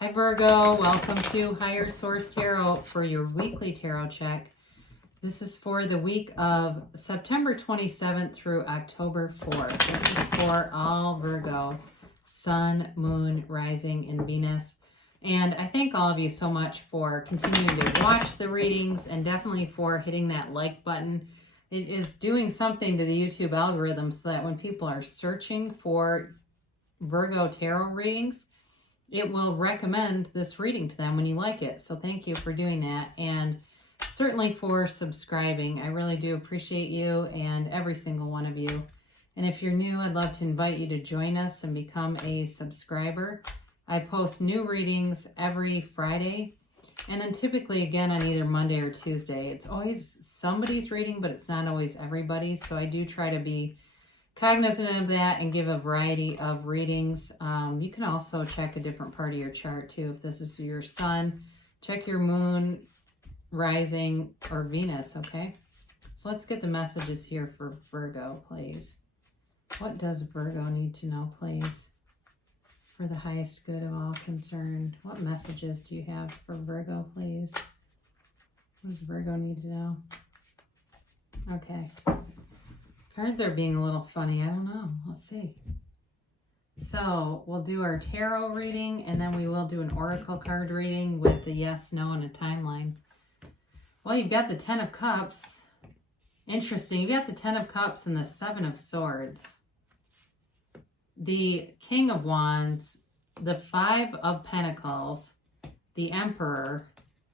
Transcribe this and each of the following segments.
Hi Virgo, welcome to Higher Source Tarot for your weekly tarot check. This is for the week of September 27th through October 4th. This is for all Virgo, Sun, Moon, Rising, and Venus. And I thank all of you so much for continuing to watch the readings and definitely for hitting that like button. It is doing something to the YouTube algorithm so that when people are searching for Virgo tarot readings, it will recommend this reading to them when you like it. So thank you for doing that, and certainly for subscribing. I really do appreciate you and every single one of you. And if you're new, I'd love to invite you to join us and become a subscriber. I post new readings every Friday, and then typically again on either Monday or Tuesday. It's always somebody's reading, but it's not always everybody's. So I do try to be cognizant of that and give a variety of readings. You can also check a different part of your chart too. If this is your sun, check your moon, rising, or Venus, okay? So let's get the messages here for Virgo, please. What does Virgo need to know, please, for the highest good of all concerned? What messages do you have for Virgo, please? What does Virgo need to know? Okay. Cards are being a little funny. I don't know. Let's see. So we'll do our tarot reading, and then we will do an oracle card reading with the yes, no, and a timeline. Well, you've got the Ten of Cups. Interesting. You've got the Ten of Cups and the Seven of Swords. The King of Wands, the Five of Pentacles, the Emperor.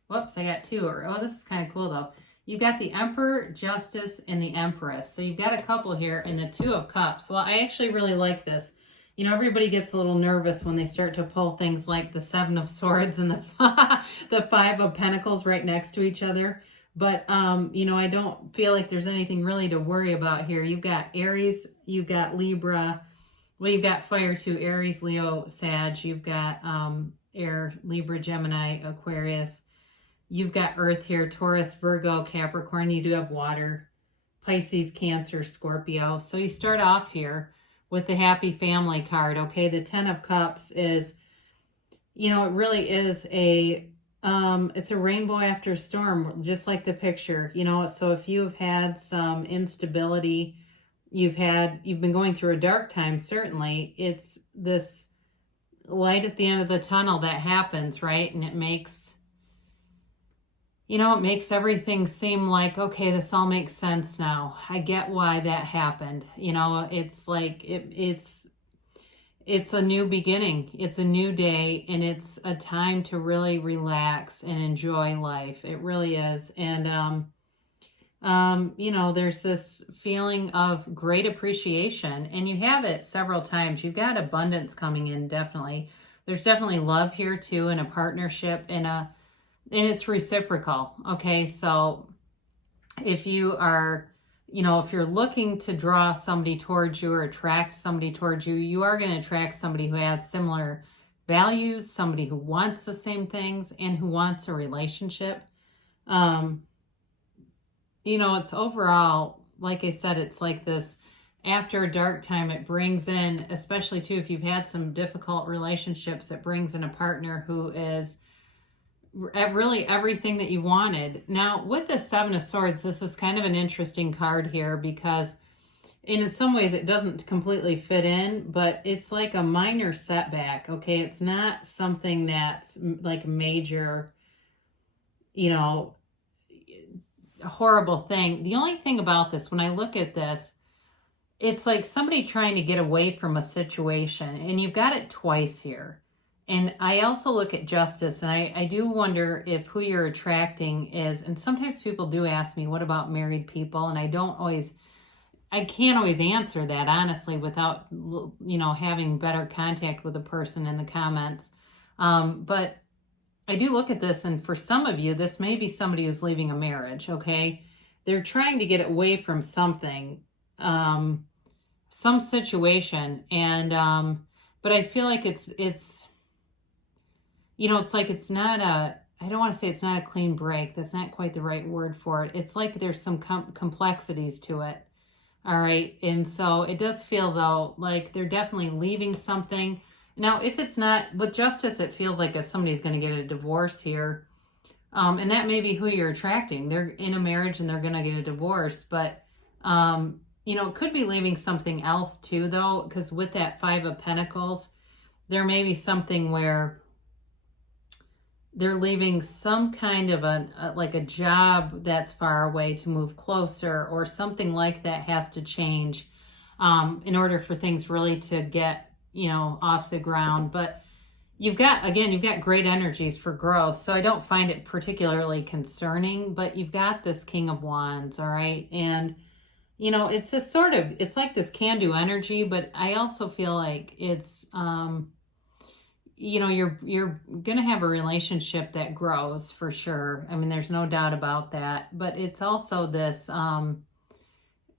Whoops, I got two. Oh, this is kind of cool though. You've got the Emperor, Justice, and the Empress. So you've got a couple here, and the Two of Cups. Well, I actually really like this. You know, everybody gets a little nervous when they start to pull things like the Seven of Swords and the Five of Pentacles right next to each other. But, you know, I don't feel like there's anything really to worry about here. You've got Aries, you've got Libra. Well, you've got fire too, Aries, Leo, Sag. You've got air, Libra, Gemini, Aquarius. You've got Earth here, Taurus, Virgo, Capricorn. You do have water, Pisces, Cancer, Scorpio. So you start off here with the Happy Family card, okay? The Ten of Cups is, you know, it really is it's a rainbow after a storm, just like the picture, you know? So if you've had some instability, you've been going through a dark time, certainly, it's this light at the end of the tunnel that happens, right? And it makes, you know, it makes everything seem like, okay, this all makes sense now. I get why that happened. You know, it's like, it's a new beginning. It's a new day, and it's a time to really relax and enjoy life. It really is. And, you know, there's this feeling of great appreciation, and you have it several times. You've got abundance coming in, definitely. There's definitely love here too, and a partnership, and it's reciprocal, okay? So if you are, you know, if you're looking to draw somebody towards you or attract somebody towards you, you are going to attract somebody who has similar values, somebody who wants the same things, and who wants a relationship. You know, it's overall, like I said, it's like this after a dark time, it brings in, especially too, if you've had some difficult relationships, it brings in a partner who is really everything that you wanted. Now, with the Seven of Swords, this is kind of an interesting card here because in some ways it doesn't completely fit in, but it's like a minor setback, okay? It's not something that's like major, you know, a horrible thing. The only thing about this, when I look at this, it's like somebody trying to get away from a situation, and you've got it twice here. And I also look at justice, and I do wonder if who you're attracting is, and sometimes people do ask me, what about married people? And I can't always answer that, honestly, without, you know, having better contact with a person in the comments. But I do look at this, and for some of you, this may be somebody who's leaving a marriage, okay? They're trying to get away from something, some situation, and, but I feel like it's, you know, it's like it's not I don't want to say it's not a clean break. That's not quite the right word for it. It's like there's some complexities to it. All right. And so it does feel, though, like they're definitely leaving something. Now, if it's not, with Justice, it feels like if somebody's going to get a divorce here. And that may be who you're attracting. They're in a marriage and they're going to get a divorce. But, it could be leaving something else too, though, because with that Five of Pentacles, there may be something where they're leaving some kind of like a job that's far away to move closer, or something like that has to change in order for things really to get, off the ground. But you've got great energies for growth. So I don't find it particularly concerning, but you've got this King of Wands, all right? And, it's a it's like this can-do energy, but I also feel like it's, you're going to have a relationship that grows for sure. I mean, there's no doubt about that. But it's also this,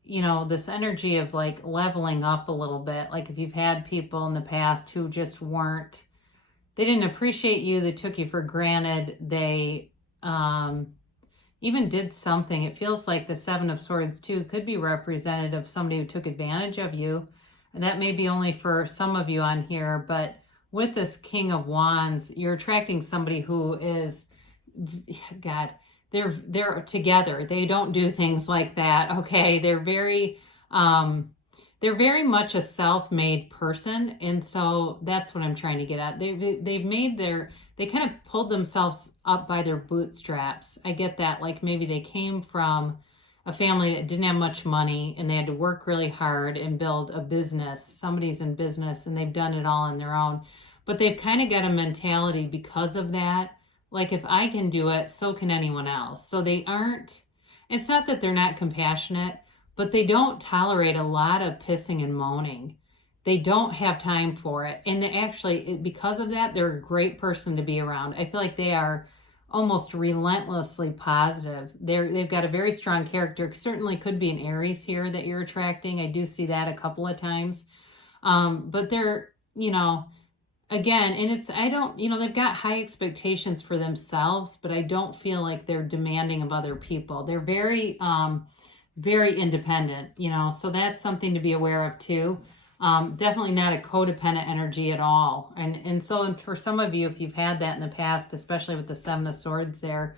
this energy of like leveling up a little bit. Like if you've had people in the past who just they didn't appreciate you, they took you for granted, they even did something. It feels like the Seven of Swords too could be representative of somebody who took advantage of you. And that may be only for some of you on here, but with this King of Wands, you're attracting somebody who is, God, they're together. They don't do things like that. Okay. They're very much a self-made person. And so that's what I'm trying to get at. They kind of pulled themselves up by their bootstraps. I get that. Like maybe they came from a family that didn't have much money and they had to work really hard and build a business. Somebody's in business and they've done it all on their own. But they've kind of got a mentality because of that. Like if I can do it, so can anyone else. So it's not that they're not compassionate, but they don't tolerate a lot of pissing and moaning. They don't have time for it. And because of that, they're a great person to be around. I feel like they are almost relentlessly positive. They've got a very strong character. Certainly could be an Aries here that you're attracting. I do see that a couple of times. But they're, again, and they've got high expectations for themselves, but I don't feel like they're demanding of other people. They're very, very independent, so that's something to be aware of too. Definitely not a codependent energy at all. And so for some of you, if you've had that in the past, especially with the Seven of Swords there,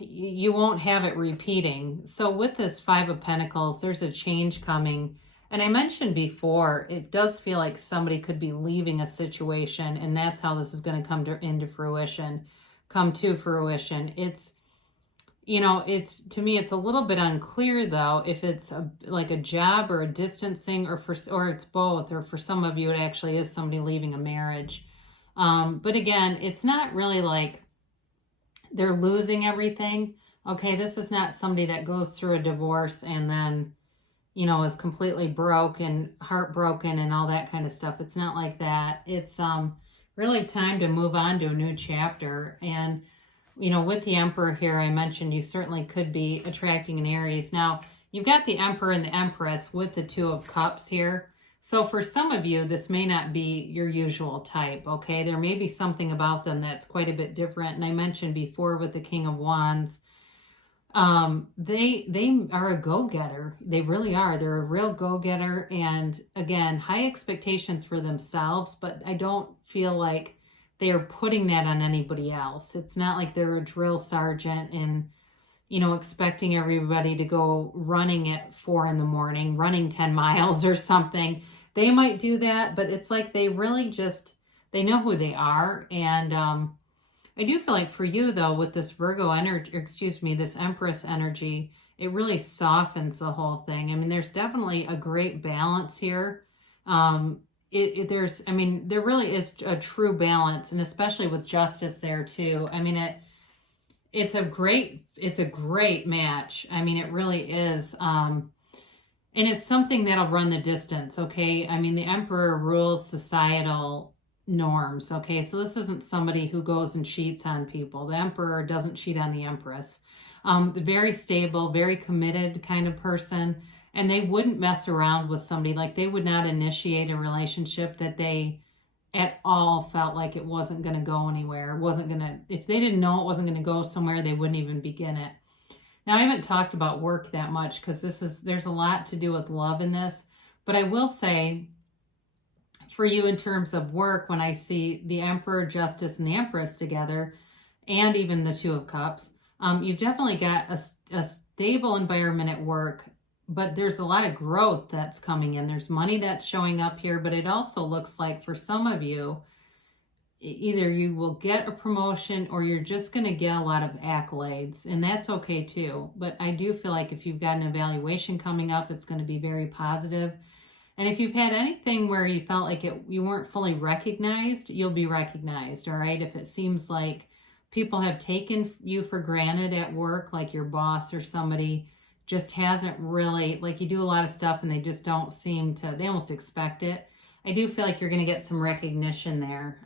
you won't have it repeating. So with this Five of Pentacles, there's a change coming. And I mentioned before, it does feel like somebody could be leaving a situation, and that's how this is going to come to fruition. It's, to me, it's a little bit unclear though, if it's like a job or a distancing, or it's both, or for some of you, it actually is somebody leaving a marriage. But again, it's not really like they're losing everything. Okay. This is not somebody that goes through a divorce and then, is completely broke and heartbroken and all that kind of stuff. It's not like that. It's really time to move on to a new chapter. And, with the Emperor here, I mentioned you certainly could be attracting an Aries. Now, you've got the Emperor and the Empress with the Two of Cups here. So for some of you, this may not be your usual type, okay? There may be something about them that's quite a bit different. And I mentioned before with the King of Wands, they are a go-getter. They really are. They're a real go-getter. And again, high expectations for themselves, but I don't feel like they are putting that on anybody else. It's not like they're a drill sergeant and, expecting everybody to go running at 4 a.m, running 10 miles or something. They might do that, but it's like they really they know who they are. And, I do feel like for you though, with this Virgo energy, this Empress energy, it really softens the whole thing. I mean, there's definitely a great balance here. There really is a true balance, and especially with Justice there too. I mean, it's a great match. I mean, it really is. And it's something that'll run the distance. Okay. I mean, the Emperor rules societal norms. Okay. So this isn't somebody who goes and cheats on people. The Emperor doesn't cheat on the Empress. Very stable, very committed kind of person. And they wouldn't mess around with somebody. Like they would not initiate a relationship that they at all felt like it wasn't going to go anywhere. If they didn't know it wasn't going to go somewhere, they wouldn't even begin it. Now, I haven't talked about work that much because there's a lot to do with love in this. But I will say, for you in terms of work, when I see the Emperor, Justice, and the Empress together, and even the Two of Cups, you've definitely got a stable environment at work, but there's a lot of growth that's coming in. There's money that's showing up here, but it also looks like for some of you, either you will get a promotion or you're just going to get a lot of accolades, and that's okay too. But I do feel like if you've got an evaluation coming up, it's going to be very positive. And if you've had anything where you felt like you weren't fully recognized, you'll be recognized, all right? If it seems like people have taken you for granted at work, like your boss or somebody just hasn't really, like you do a lot of stuff and they just don't seem to, they almost expect it. I do feel like you're going to get some recognition there.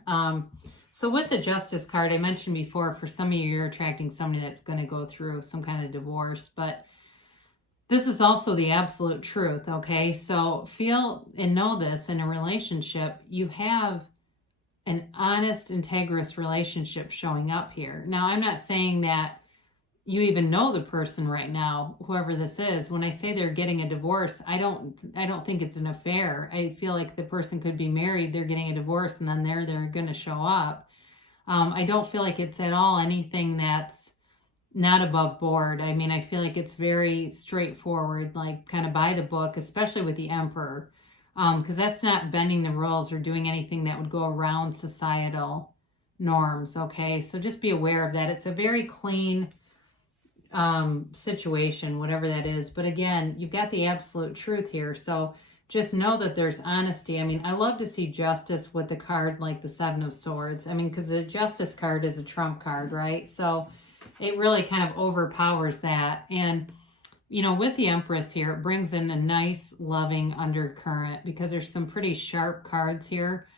So with the Justice card, I mentioned before, for some of you, you're attracting somebody that's going to go through some kind of divorce, but this is also the absolute truth, okay? So feel and know this, in a relationship, you have an honest, integrous relationship showing up here. Now, I'm not saying that you even know the person right now, whoever this is. When I say they're getting a divorce, I don't think it's an affair. I feel like the person could be married, they're getting a divorce, and then they're going to show up. I don't feel like it's at all anything that's not above board. I mean, I feel like it's very straightforward, like kind of by the book, especially with the Emperor, because that's not bending the rules or doing anything that would go around societal norms, okay? So just be aware of that. It's a very clean situation, whatever that is. But again, you've got the absolute truth here. So just know that there's honesty. I mean, I love to see justice with the card like the Seven of Swords. I mean, because the Justice card is a trump card, right? So it really kind of overpowers that. And, you know, with the Empress here, it brings in a nice, loving undercurrent because there's some pretty sharp cards here.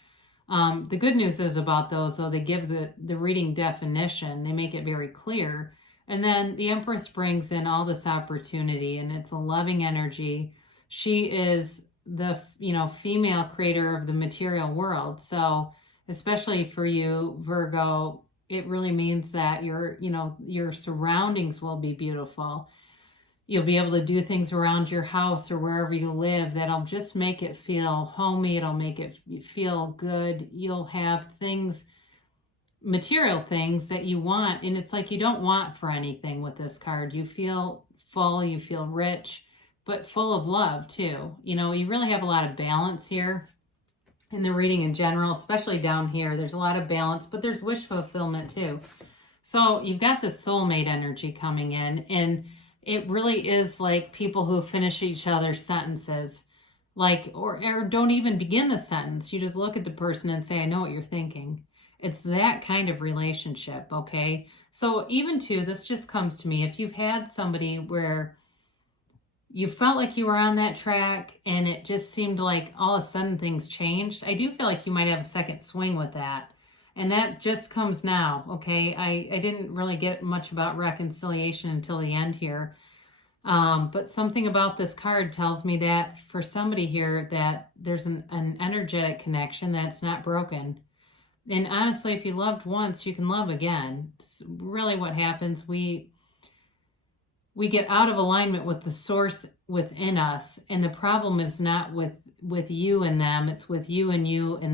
The good news is about those, though, they give the reading definition. They make it very clear. And then the Empress brings in all this opportunity, and it's a loving energy. She is the, you know, female creator of the material world. So especially for you, Virgo, it really means that your surroundings will be beautiful. You'll be able to do things around your house or wherever you live that'll just make it feel homey. It'll make it feel good. You'll have things, material things that you want, and it's like you don't want for anything with this card. You feel full, you feel rich, but full of love too. You know, you really have a lot of balance here in the reading in general, especially down here. There's a lot of balance, but there's wish fulfillment too. So you've got the soulmate energy coming in, and it really is like people who finish each other's sentences, like, or don't even begin the sentence. You just look at the person and say, I know what you're thinking. It's that kind of relationship, okay? So even too, this just comes to me, if you've had somebody where you felt like you were on that track and it just seemed like all of a sudden things changed, I do feel like you might have a second swing with that. And that just comes now, okay? I didn't really get much about reconciliation until the end here. But something about this card tells me that for somebody here that there's an energetic connection that's not broken. And honestly, if you loved once, you can love again. It's really what happens. We get out of alignment with the source within us. And the problem is not with you and them. It's with you and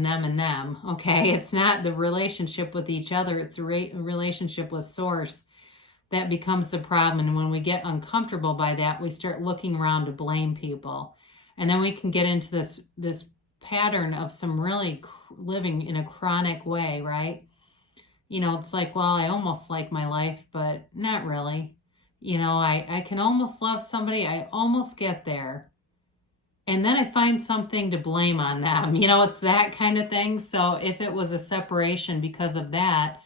them, okay? It's not the relationship with each other. It's a relationship with source that becomes the problem. And when we get uncomfortable by that, we start looking around to blame people. And then we can get into this pattern of some really living in a chronic way, right? You know, it's like, well, I almost like my life, but not really. You know, I can almost love somebody. I almost get there. And then I find something to blame on them. You know, it's that kind of thing. So if it was a separation because of that,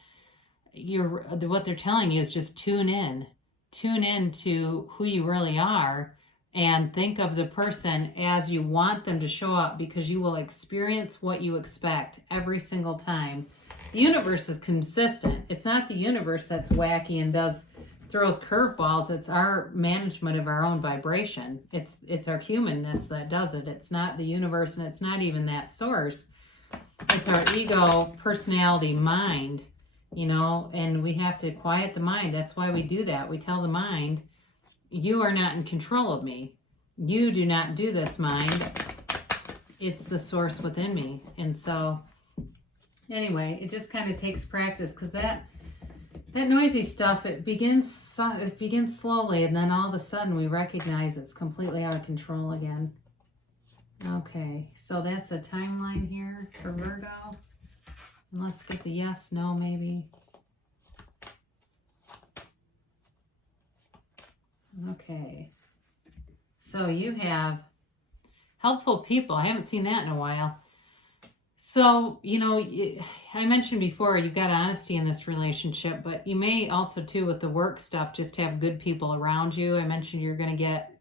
what they're telling you is just tune in to who you really are. And think of the person as you want them to show up, because you will experience what you expect every single time. The universe is consistent. It's not the universe that's wacky and throws curveballs. It's our management of our own vibration. It's our humanness that does it. It's not the universe, and it's not even that source. It's our ego, personality, mind, you know, and we have to quiet the mind. That's why we do that. We tell the mind, you are not in control of me. You do not do this, mind. it's the source within me. And so anyway, it just kind of takes practice, because that noisy stuff, it begins slowly, and then all of a sudden we recognize it's completely out of control again. Okay, so that's a timeline here for Virgo. And let's get the yes, no, maybe. Okay. So you have helpful people. I haven't seen that in a while. So, you know, I mentioned before, you've got honesty in this relationship, but you may also, too, with the work stuff, just have good people around you. I mentioned you're going to get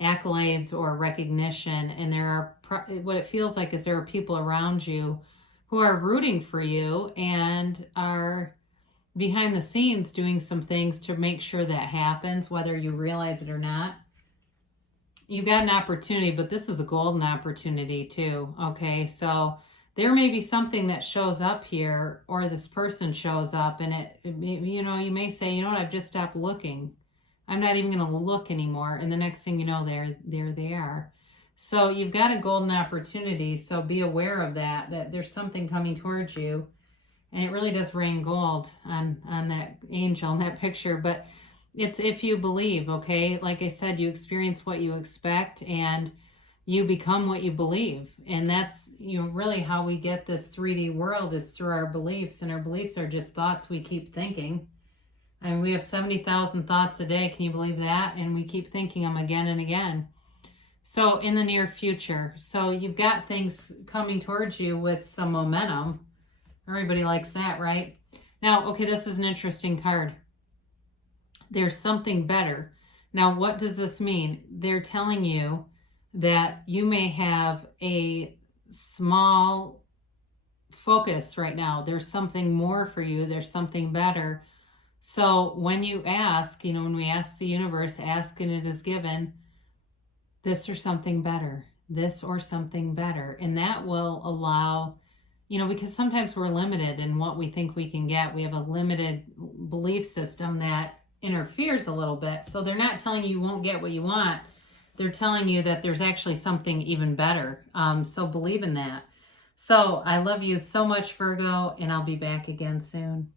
accolades or recognition, and there are, what it feels like is there are people around you who are rooting for you and are behind the scenes doing some things to make sure that happens, whether you realize it or not. You've got an opportunity, but this is a golden opportunity too. Okay, so there may be something that shows up here, or this person shows up, and you know, you may say, you know what, I've just stopped looking. I'm not even going to look anymore. And the next thing you know, there they are. So you've got a golden opportunity. So be aware of that there's something coming towards you, and it really does rain gold on that angel in that picture. But it's if you believe, okay? Like I said, you experience what you expect, and you become what you believe. And that's, you know, really how we get this 3D world is through our beliefs. And our beliefs are just thoughts we keep thinking. I mean, we have 70,000 thoughts a day. Can you believe that? And we keep thinking them again and again. So in the near future, so you've got things coming towards you with some momentum. Everybody likes that, right? Now, okay, this is an interesting card. There's something better. Now, what does this mean? They're telling you that you may have a small focus right now. There's something more for you. There's something better. So when you ask, you know, when we ask the universe, ask and it is given, this or something better, this or something better. And that will allow, you know, because sometimes we're limited in what we think we can get. We have a limited belief system that interferes a little bit. So they're not telling you won't get what you want. They're telling you that there's actually something even better. So believe in that. So I love you so much, Virgo, and I'll be back again soon.